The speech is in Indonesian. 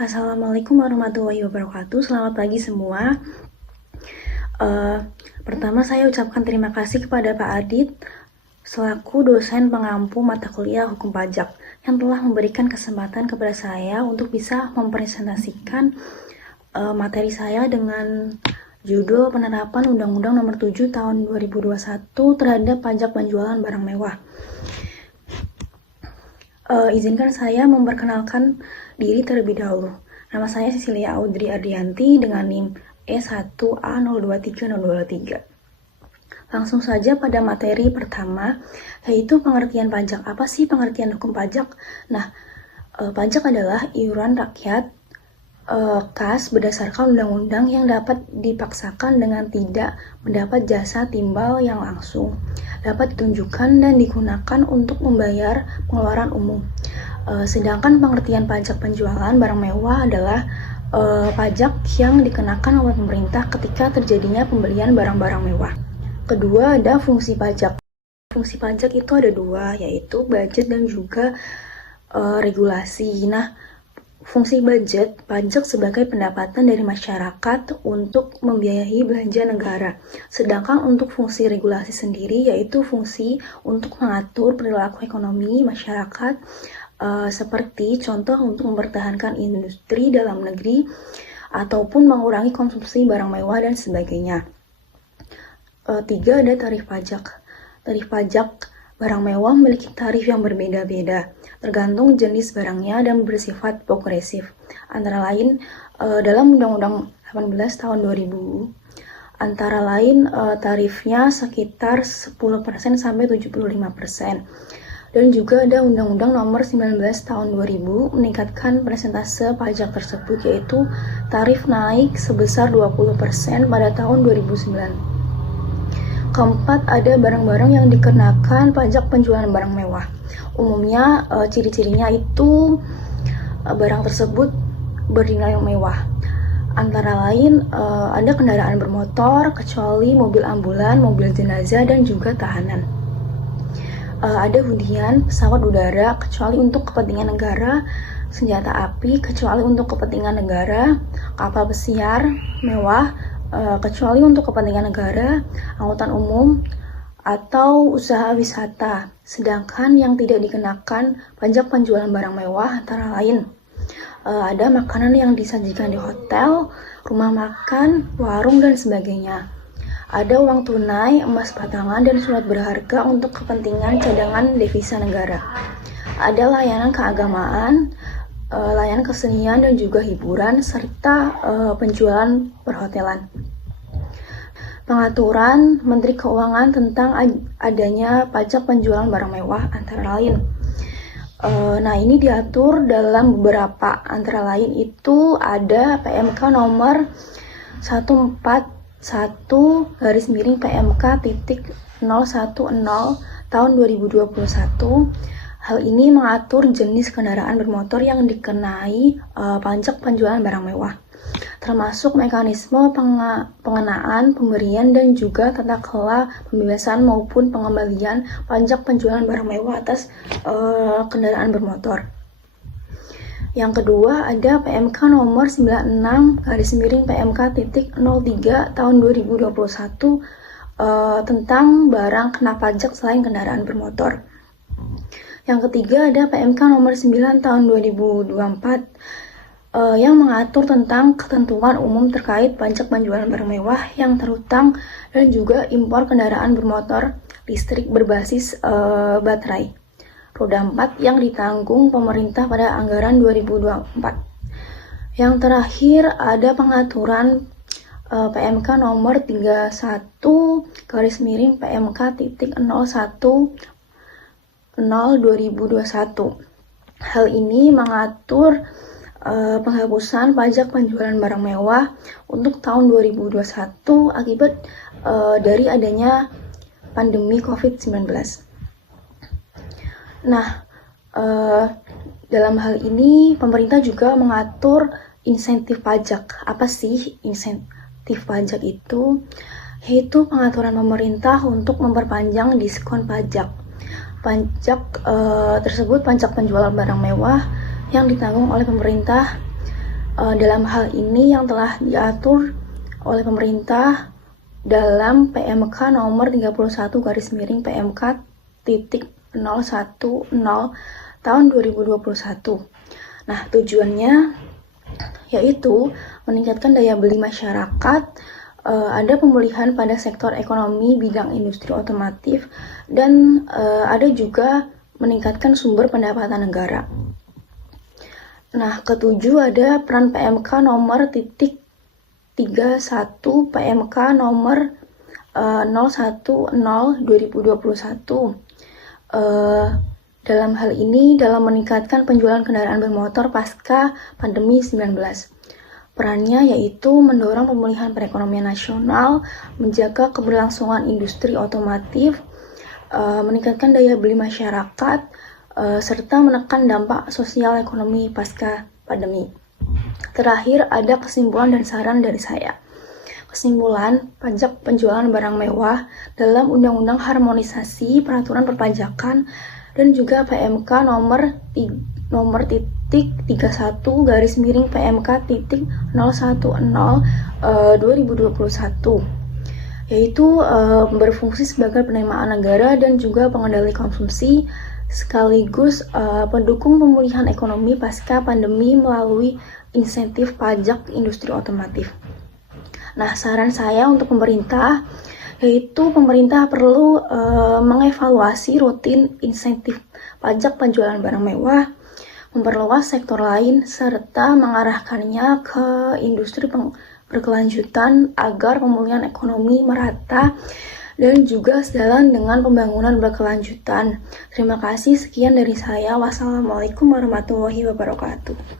Assalamualaikum warahmatullahi wabarakatuh. Selamat pagi semua. Pertama saya ucapkan terima kasih kepada Pak Adit selaku dosen pengampu mata kuliah hukum pajak yang telah memberikan kesempatan kepada saya untuk bisa mempresentasikan materi saya dengan judul penerapan Undang-Undang Nomor 7 Tahun 2021 terhadap pajak penjualan barang mewah. Izinkan saya memperkenalkan diri terlebih dahulu. Nama saya Cecilia Audrey Ardianti dengan NIM E1A023023. Langsung saja pada materi pertama, yaitu pengertian pajak. Apa sih pengertian hukum pajak? Nah, pajak adalah iuran rakyat kas berdasarkan undang-undang yang dapat dipaksakan dengan tidak mendapat jasa timbal yang langsung, dapat ditunjukkan dan digunakan untuk membayar pengeluaran umum. Sedangkan pengertian pajak penjualan barang mewah adalah pajak yang dikenakan oleh pemerintah ketika terjadinya pembelian barang-barang mewah. Kedua, ada fungsi pajak. Fungsi pajak itu ada dua, yaitu budget dan juga regulasi. Nah, fungsi budget, pajak sebagai pendapatan dari masyarakat untuk membiayai belanja negara. Sedangkan untuk fungsi regulasi sendiri, yaitu fungsi untuk mengatur perilaku ekonomi masyarakat, seperti contoh untuk mempertahankan industri dalam negeri, ataupun mengurangi konsumsi barang mewah dan sebagainya. Tiga, ada tarif pajak. Tarif pajak barang mewah memiliki tarif yang berbeda-beda, tergantung jenis barangnya dan bersifat progresif. Antara lain, dalam Undang-Undang 18 tahun 2000, antara lain tarifnya sekitar 10% sampai 75%. Dan juga ada Undang-Undang Nomor 19 tahun 2000 meningkatkan persentase pajak tersebut, yaitu tarif naik sebesar 20% pada tahun 2009. Keempat, ada barang-barang yang dikenakan pajak penjualan barang mewah. Umumnya ciri-cirinya itu barang tersebut bernilai mewah. Antara lain ada kendaraan bermotor, kecuali mobil ambulan, mobil jenazah, dan juga tahanan. Ada hunian, pesawat udara, kecuali untuk kepentingan negara, senjata api, kecuali untuk kepentingan negara, kapal pesiar mewah, kecuali untuk kepentingan negara, angkutan umum, atau usaha wisata. Sedangkan yang tidak dikenakan pajak penjualan barang mewah antara lain ada makanan yang disajikan di hotel, rumah makan, warung, dan sebagainya. Ada uang tunai, emas batangan, dan surat berharga untuk kepentingan cadangan devisa negara. Ada layanan keagamaan, layanan kesenian dan juga hiburan, serta penjualan perhotelan. Pengaturan Menteri Keuangan tentang adanya pajak penjualan barang mewah antara lain. Nah, ini diatur dalam beberapa, antara lain itu ada PMK nomor 141/PMK.010 tahun 2021. Hal ini mengatur jenis kendaraan bermotor yang dikenai pajak penjualan barang mewah, termasuk mekanisme pengenaan, pemberian, dan juga tata kelola pembebasan maupun pengembalian pajak penjualan barang mewah atas kendaraan bermotor. Yang kedua ada PMK nomor 96/PMK.03 tahun 2021 tentang barang kena pajak selain kendaraan bermotor. Yang ketiga ada PMK nomor 9 tahun 2024 yang mengatur tentang ketentuan umum terkait pajak penjualan barang mewah yang terutang dan juga impor kendaraan bermotor listrik berbasis baterai roda 4 yang ditanggung pemerintah pada anggaran 2024. Yang terakhir ada pengaturan PMK nomor 31/PMK.01/2021. Hal ini mengatur penghapusan pajak penjualan barang mewah untuk tahun 2021 akibat dari adanya pandemi COVID-19. Nah, dalam hal ini pemerintah juga mengatur insentif pajak. Apa sih insentif pajak itu? Yaitu pengaturan pemerintah untuk memperpanjang diskon pajak. Pajak tersebut pajak penjualan barang mewah yang ditanggung oleh pemerintah dalam hal ini yang telah diatur oleh pemerintah dalam PMK nomor 31 garis miring PMK titik 010 tahun 2021. Nah, tujuannya yaitu meningkatkan daya beli masyarakat, ada pemulihan pada sektor ekonomi bidang industri otomotif, dan ada juga meningkatkan sumber pendapatan negara. Nah, ketujuh ada peran PMK nomor titik 31 PMK nomor 010 2021. Dalam hal ini dalam meningkatkan penjualan kendaraan bermotor pasca pandemi 19. Perannya yaitu mendorong pemulihan perekonomian nasional, menjaga keberlangsungan industri otomotif, meningkatkan daya beli masyarakat, serta menekan dampak sosial ekonomi pasca pandemi. Terakhir ada kesimpulan dan saran dari saya. Kesimpulan, pajak penjualan barang mewah dalam Undang-Undang Harmonisasi Peraturan Perpajakan dan juga PMK nomor 31 garis miring PMK titik 010 2021, yaitu berfungsi sebagai penerimaan negara dan juga pengendali konsumsi sekaligus pendukung pemulihan ekonomi pasca pandemi melalui insentif pajak industri otomotif. Nah, saran saya untuk pemerintah yaitu pemerintah perlu mengevaluasi rutin insentif pajak penjualan barang mewah, memperluas sektor lain, serta mengarahkannya ke industri berkelanjutan agar pemulihan ekonomi merata dan juga sejalan dengan pembangunan berkelanjutan. Terima kasih, sekian dari saya. Wassalamualaikum warahmatullahi wabarakatuh.